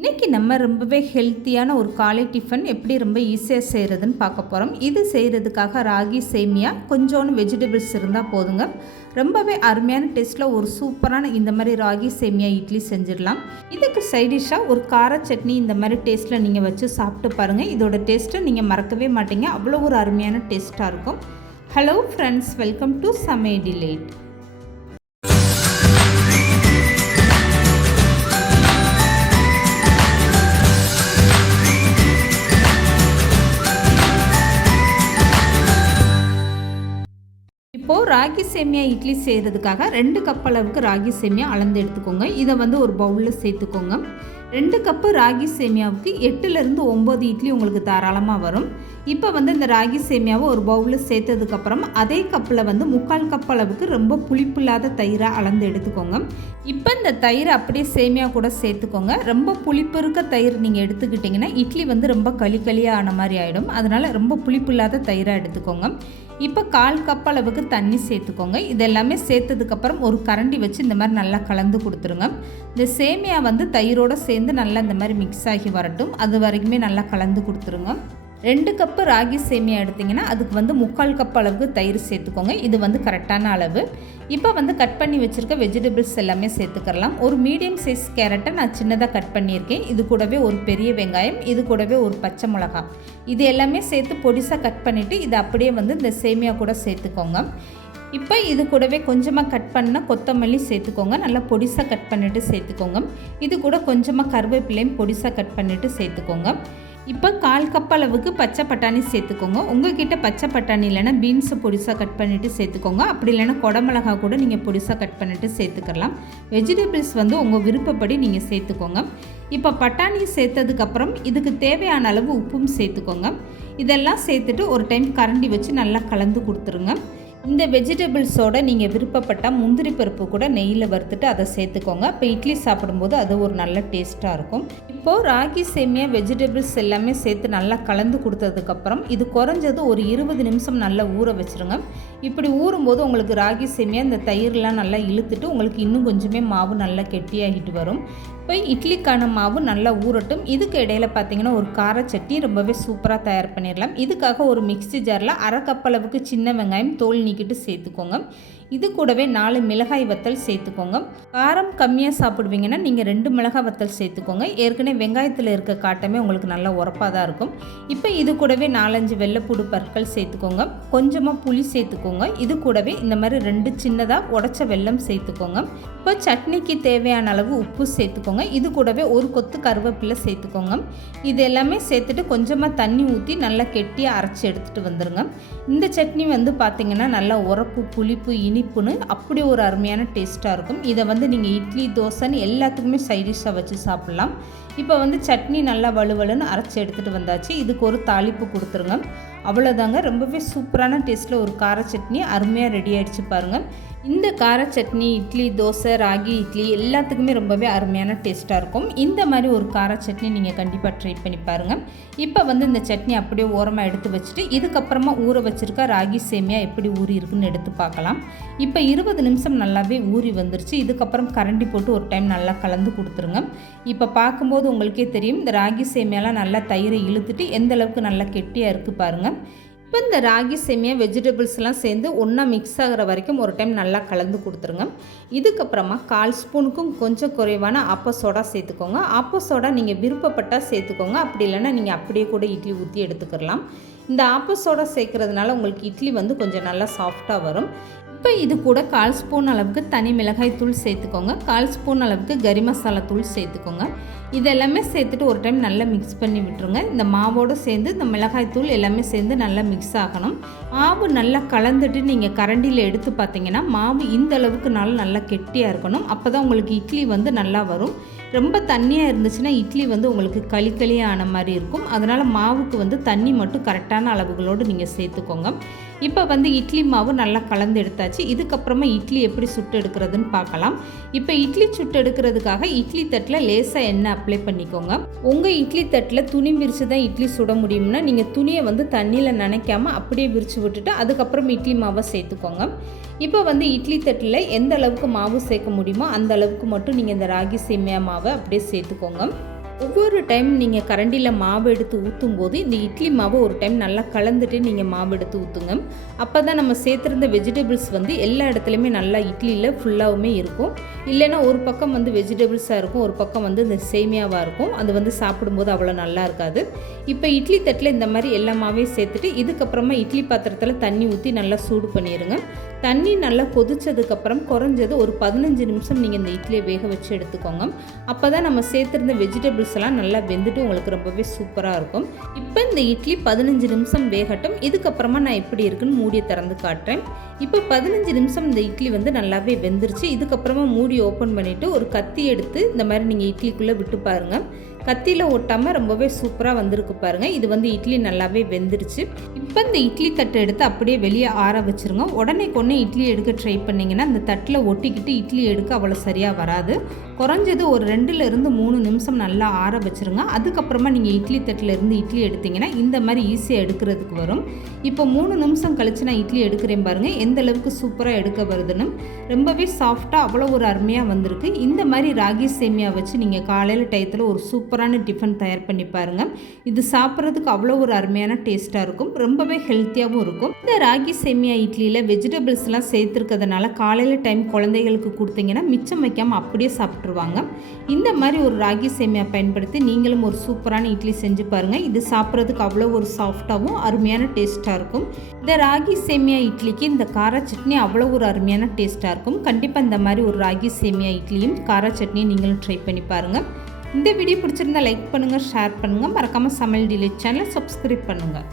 இன்றைக்கி நம்ம ரொம்பவே ஹெல்த்தியான ஒரு காலை டிஃபன் எப்படி ரொம்ப ஈஸியாக செய்கிறதுன்னு பார்க்க போகிறோம். இது செய்கிறதுக்காக ராகி சேமியா கொஞ்சோண்டு வெஜிடபிள்ஸ் இருந்தால் போதுங்க. ரொம்பவே அருமையான டேஸ்ட்டில் ஒரு சூப்பரான இந்த மாதிரி ராகி சேமியா இட்லி செஞ்சிடலாம். இதுக்கு சைடிஷ்ஷாக ஒரு கார சட்னி இந்த மாதிரி டேஸ்ட்டில் நீங்கள் வச்சு சாப்பிட்டு பாருங்கள். இதோட டேஸ்ட்டை நீங்கள் மறக்கவே மாட்டீங்க. அவ்வளோ ஒரு அருமையான டேஸ்ட்டாக இருக்கும். ஹலோ ஃப்ரெண்ட்ஸ், வெல்கம் டு சமையல் டிலைட். இப்போது ராகி சேமியா இட்லி செய்கிறதுக்காக 2 கப் அளவுக்கு ராகி சேமியா அளந்து எடுத்துக்கோங்க. இதை ஒரு பவுலில் சேர்த்துக்கோங்க. 2 கப்பு ராகி சேமியாவுக்கு 8லேருந்து 9 இட்லி உங்களுக்கு தாராளமாக வரும். இப்போ இந்த ராகி சேமியாவை ஒரு பவுலில் சேர்த்ததுக்கப்புறம் அதே கப்பில் 3/4 கப் அளவுக்கு ரொம்ப புளிப்பில்லாத தயிரை அளந்து எடுத்துக்கோங்க. இப்போ இந்த தயிரை அப்படியே சேமியா கூட சேர்த்துக்கோங்க. ரொம்ப புளிப்பு இருக்க தயிர் நீங்கள் எடுத்துக்கிட்டிங்கன்னா இட்லி ரொம்ப களியாக ஆன மாதிரி ஆகிடும். அதனால் ரொம்ப புளிப்பில்லாத தயிராக எடுத்துக்கோங்க. இப்போ 1/4 கப் அளவுக்கு தண்ணி சேர்த்துக்கோங்க. இதெல்லாமே சேர்த்ததுக்கப்புறம் ஒரு கரண்டி வச்சு இந்த மாதிரி நல்லா கலந்து கொடுத்துருங்க. இந்த சேமியா தயிரோடு சேர்ந்து நல்லா இந்த மாதிரி மிக்ஸ் ஆகி வரட்டும். அது வரைக்குமே நல்லா கலந்து கொடுத்துருங்க. 2 கப்பு ராகி சேமியா எடுத்திங்கன்னா அதுக்கு 3/4 கப் அளவுக்கு தயிர் சேர்த்துக்கோங்க. இது கரெக்டான அளவு. இப்போ கட் பண்ணி வச்சுருக்க வெஜிடபிள்ஸ் எல்லாமே சேர்த்துக்கலாம். ஒரு மீடியம் சைஸ் கேரட்டை நான் சின்னதாக கட் பண்ணியிருக்கேன். இது கூடவே ஒரு பெரிய வெங்காயம், இது கூடவே ஒரு பச்சை மிளகாய், இது எல்லாமே சேர்த்து பொடிசாக கட் பண்ணிவிட்டு இதை அப்படியே இந்த சேமியா கூட சேர்த்துக்கோங்க. இப்போ இது கூடவே கொஞ்சமாக கட் பண்ண கொத்தமல்லி சேர்த்துக்கோங்க. நல்லா பொடிசாக கட் பண்ணிவிட்டு சேர்த்துக்கோங்க. இது கூட கொஞ்சமாக கருவேப்பிலையும் பொடிசாக கட் பண்ணிவிட்டு சேர்த்துக்கோங்க. இப்போ 1/4 கப் அளவுக்கு பச்சை பட்டாணி சேர்த்துக்கோங்க. உங்கள்கிட்ட பச்சை பட்டாணி இல்லைன்னா பீன்ஸை பொடிசாக கட் பண்ணிவிட்டு சேர்த்துக்கோங்க. அப்படி இல்லைன்னா குடமிளகா கூட நீங்கள் பொடிசாக கட் பண்ணிவிட்டு சேர்த்துக்கலாம். வெஜிடபிள்ஸ் உங்கள் விருப்பப்படி நீங்கள் சேர்த்துக்கோங்க. இப்போ பட்டாணி சேர்த்ததுக்கப்புறம் இதுக்கு தேவையான அளவு உப்பும் சேர்த்துக்கோங்க. இதெல்லாம் சேர்த்துட்டு ஒரு டைம் கரண்டி வச்சு நல்லா கலந்து கொடுத்துருங்க. இந்த வெஜிடபிள்ஸோடு நீங்கள் விருப்பப்பட்டால் முந்திரி பருப்பு கூட நெய்யில் வறுத்துட்டு அதை சேர்த்துக்கோங்க. இப்போ இட்லி சாப்பிடும்போது அது ஒரு நல்ல டேஸ்ட்டாக இருக்கும். இப்போது ராகி சேமியா வெஜிடபிள்ஸ் எல்லாமே சேர்த்து நல்லா கலந்து கொடுத்ததுக்கப்புறம் இது குறைஞ்சது ஒரு 20 நிமிஷம் நல்லா ஊற வச்சுருங்க. இப்படி ஊறும்போது உங்களுக்கு ராகி சேமியா இந்த தயிர்லாம் நல்லா இழுத்துட்டு உங்களுக்கு இன்னும் கொஞ்சமே மாவு நல்லா கெட்டியாகிட்டு வரும். இப்போ இட்லிக்கான மாவு நல்லா ஊறட்டும். இதுக்கு இடையில பார்த்தீங்கன்னா ஒரு கார சட்னி ரொம்பவே சூப்பராக தயார் பண்ணிடலாம். இதுக்காக ஒரு மிக்ஸி ஜாரில் 1/2 கப் அளவுக்கு சின்ன வெங்காயம் தோல் நீக்கிட்டு சேர்த்துக்கோங்க. இது கூடவே 4 மிளகாய் வத்தல் சேர்த்துக்கோங்க. காரம் கம்மியாக சாப்பிடுவீங்கன்னா நீங்கள் 2 மிளகாய் வத்தல் சேர்த்துக்கோங்க. ஏற்கனவே வெங்காயத்தில் இருக்க காட்டமே உங்களுக்கு நல்லா உரப்பாக தான் இருக்கும். இப்போ இது கூடவே 4-5 வெள்ளைப்பூடு பற்கள் சேர்த்துக்கோங்க. கொஞ்சமாக புளி சேர்த்துக்கோங்க. இது கூடவே இந்த மாதிரி 2 சின்னதாக உடச்ச வெல்லம் சேர்த்துக்கோங்க. இப்போ சட்னிக்கு தேவையான அளவு உப்பு சேர்த்துக்கோங்க. இது கூடவே ஒரு கொத்து கருவேப்பிலை சேர்த்துக்கோங்க. இது எல்லாமே சேர்த்துட்டு கொஞ்சமாக தண்ணி ஊற்றி நல்லா கெட்டியாக அரைச்சி எடுத்துகிட்டு வந்துடுங்க. இந்த சட்னி பார்த்திங்கன்னா நல்லா உரப்பு, புளிப்பு, இனிப்புன்னு அப்படி ஒரு அருமையான டேஸ்ட்டாக இருக்கும். இதை நீங்கள் இட்லி, தோசைன்னு எல்லாத்துக்குமே சைடிஷ்ஷாக வச்சு சாப்பிட்லாம். இப்போ சட்னி நல்லா வலுவலுன்னு அரைச்சி எடுத்துகிட்டு வந்தாச்சு. இதுக்கு ஒரு தாளிப்பு கொடுத்துருங்க. அவ்வளோதாங்க. ரொம்பவே சூப்பரான டேஸ்ட்டில் ஒரு கார சட்னி அருமையாக ரெடி ஆகிடுச்சு பாருங்கள். இந்த கார சட்னி இட்லி, தோசை, ராகி இட்லி எல்லாத்துக்குமே ரொம்பவே அருமையான டேஸ்ட்டாக இருக்கும். இந்த மாதிரி ஒரு கார சட்னி நீங்கள் கண்டிப்பாக ட்ரை பண்ணி பாருங்கள். இப்போ இந்த சட்னி அப்படியே ஓரமாக எடுத்து வச்சுட்டு இதுக்கப்புறமா ஊற வச்சுருக்க ராகி சேமியா எப்படி ஊறி இருக்குன்னு எடுத்து பார்க்கலாம். இப்போ 20 நிமிஷம் நல்லாவே ஊறி வந்துருச்சு. இதுக்கப்புறம் கரண்டி போட்டு ஒரு டைம் நல்லா கலந்து கொடுத்துருங்க. இப்போ பார்க்கும்போது உங்களுக்கே தெரியும் இந்த ராகி சேமியாலாம் நல்லா தயிரை இழுத்துட்டு எந்த அளவுக்கு நல்லா கெட்டியாக இருக்குது பாருங்கள். இப்போ இந்த ராகி சேமியா வெஜிடபிள்ஸ்லாம் சேர்ந்து ஒன்றா மிக்ஸ் ஆகிற வரைக்கும் ஒரு டைம் நல்லா கலந்து கொடுத்துருங்க. இதுக்கப்புறமா 1/4 ஸ்பூனுக்கும் கொஞ்சம் குறைவான ஆப்ப சோடா சேர்த்துக்கோங்க. ஆப்ப சோடா நீங்கள் விருப்பப்பட்டால் சேர்த்துக்கோங்க. அப்படி இல்லைன்னா நீங்கள் அப்படியே கூட இட்லி ஊற்றி எடுத்துக்கலாம். இந்த ஆப்ப சோடா சேர்க்கறதுனால உங்களுக்கு இட்லி கொஞ்சம் நல்லா சாஃப்டாக வரும். இப்போ இது கூட 1/4 ஸ்பூன் அளவுக்கு தனி மிளகாய் தூள் சேர்த்துக்கோங்க. 1/4 ஸ்பூன் அளவுக்கு கரி மசாலா தூள் சேர்த்துக்கோங்க. இதெல்லாமே சேர்த்துட்டு ஒரு டைம் நல்லா மிக்ஸ் பண்ணி விட்டுருங்க. இந்த மாவோடு சேர்ந்து இந்த மிளகாய் தூள் எல்லாமே சேர்ந்து நல்லா மிக்ஸ் ஆகணும். மாவு நல்லா கலந்துட்டு நீங்கள் கரண்டியில் எடுத்து பார்த்தீங்கன்னா மாவு இந்த அளவுக்கு நல்லா கெட்டியாக இருக்கணும். அப்போ தான் உங்களுக்கு இட்லி நல்லா வரும். ரொம்ப தண்ணியாக இருந்துச்சுன்னா இட்லி உங்களுக்கு களியாக ஆன மாதிரி இருக்கும். அதனால் மாவுக்கு தண்ணி மட்டும் கரெக்டான அளவுகளோடு நீங்கள் சேர்த்துக்கோங்க. இப்போ இட்லி மாவு நல்லா கலந்து எடுத்தாச்சு. இதுக்கப்புறமா இட்லி எப்படி சுட்டு எடுக்கிறதுன்னு பார்க்கலாம். இப்போ இட்லி சுட்டு எடுக்கிறதுக்காக இட்லி தட்டில் லேசாக எண்ணெய் அப்ளை பண்ணிக்கோங்க. உங்கள் இட்லி தட்டில் துணி விரித்து தான் இட்லி சுட முடியும்னா நீங்கள் துணியை தண்ணியில் நனைக்காமல் அப்படியே விரித்து விட்டுட்டு அதுக்கப்புறம் இட்லி மாவை சேர்த்துக்கோங்க. இப்போ இட்லி தட்டில் எந்த அளவுக்கு மாவு சேர்க்க முடியுமோ அந்த அளவுக்கு மட்டும் நீங்கள் இந்த ராகி சேமியா மாவை அப்படியே சேர்த்துக்கோங்க. ஒவ்வொரு டைம் நீங்கள் கரண்டியில் மாவு எடுத்து ஊற்றும் போது இந்த இட்லி மாவை ஒரு டைம் நல்லா கலந்துட்டு நீங்கள் மாவு எடுத்து ஊற்றுங்க. அப்போ தான் நம்ம சேர்த்துருந்த வெஜிடபிள்ஸ் வந்து எல்லா இடத்துலையுமே நல்லா இட்லியில் ஃபுல்லாகவுமே இருக்கும். இல்லைன்னா ஒரு பக்கம் வந்து வெஜிடபிள்ஸாக இருக்கும், ஒரு பக்கம் வந்து இந்த சேமியாவாக இருக்கும். அது வந்து சாப்பிடும்போது அவ்வளோ நல்லா இருக்காது. இப்போ இட்லி தட்டில் இந்த மாதிரி எல்லா மாவையும் சேர்த்துட்டு இதுக்கப்புறமா இட்லி பாத்திரத்தில் தண்ணி ஊற்றி நல்லா சூடு பண்ணிடுங்க. தண்ணி நல்லா கொதிச்சதுக்கப்புறம் குறைஞ்சது ஒரு 15 நிமிஷம் நீங்கள் இந்த இட்லியை வேக வச்சு எடுத்துக்கோங்க. அப்போ தான் நம்ம சேர்த்துருந்த வெஜிடபிள்ஸ் எல்லாம் நல்லா வெந்துட்டு உங்களுக்கு ரொம்பவே சூப்பராக இருக்கும். இப்போ இந்த இட்லி 15 நிமிஷம் வேகட்டும். இதுக்கப்புறமா நான் எப்படி இருக்குன்னு மூடியை திறந்து காட்டுறேன். இப்போ 15 நிமிஷம் இந்த இட்லி வந்து நல்லாவே வெந்துருச்சு. இதுக்கப்புறமா மூடி ஓப்பன் பண்ணிவிட்டு ஒரு கத்தி எடுத்து இந்த மாதிரி நீங்கள் இட்லிக்குள்ளே விட்டு பாருங்கள். கத்தியில் ஒட்டாமல் ரொம்பவே சூப்பராக வந்திருக்கு பாருங்கள். இது வந்து இட்லி நல்லாவே வெந்துருச்சு. இப்போ இந்த இட்லி தட்டை எடுத்து அப்படியே வெளியே ஆற வச்சுருங்க. உடனே இட்லி எடுக்க ட்ரை பண்ணிங்கன்னா அந்த தட்டில் ஒட்டிக்கிட்டு இட்லி எடுக்க அவ்வளோ சரியாக வராது. குறைஞ்சது ஒரு 2லேருந்து 3 நிமிஷம் நல்லா ஆற வச்சுருங்க. அதுக்கப்புறமா நீங்கள் இட்லி தட்டில் இருந்து இட்லி எடுத்திங்கன்னா இந்த மாதிரி ஈஸியாக எடுக்கிறதுக்கு வரும். இப்போ 3 நிமிஷம் கழித்து நான் இட்லி எடுக்கிறேன் பாருங்கள், எந்த அளவுக்கு சூப்பராக எடுக்க வருதுன்னு. ரொம்பவே சாஃப்டாக அவ்வளோ ஒரு அருமையாக வந்திருக்கு. இந்த மாதிரி ராகி சேமியா வச்சு நீங்கள் காலையில் டயத்தில் ஒரு சூப்பரான டிஃபன் தயார் பண்ணி பாருங்கள். இது சாப்பிட்றதுக்கு அவ்வளோ ஒரு அருமையான டேஸ்ட்டாக இருக்கும், ரொம்பவே ஹெல்த்தியாகவும் இருக்கும். இந்த ராகி சேமியா இட்லியில் வெஜிடபிள்ஸ்லாம் சேர்த்துருக்கிறதுனால காலையில் டைம் குழந்தைகளுக்கு கொடுத்தீங்கன்னா மிச்சம் வைக்காமல் அப்படியே சாப்பிட்ருவாங்க. இந்த மாதிரி ஒரு ராகி சேமியா பயன்படுத்தி நீங்களும் ஒரு சூப்பரான இட்லி செஞ்சு பாருங்கள். இது சாப்பிட்றதுக்கு அவ்வளோ ஒரு சாஃப்டாகவும் அருமையான டேஸ்ட்டாக இருக்கும். இந்த ராகி சேமியா இட்லிக்கு இந்த கார சட்னி அவ்வளோ ஒரு அருமையான டேஸ்ட்டாக இருக்கும். கண்டிப்பாக இந்த மாதிரி ஒரு ராகி சேமியா இட்லியும் கார சட்னியும் நீங்களும் ட்ரை பண்ணி பாருங்கள். இந்த வீடியோ பிடிச்சிருந்தா லைக் பண்ணுங்கள், ஷேர் பண்ணுங்கள். மறக்காமல் சமையல் டிலைட் சேனலை சப்ஸ்கிரைப் பண்ணுங்கள்.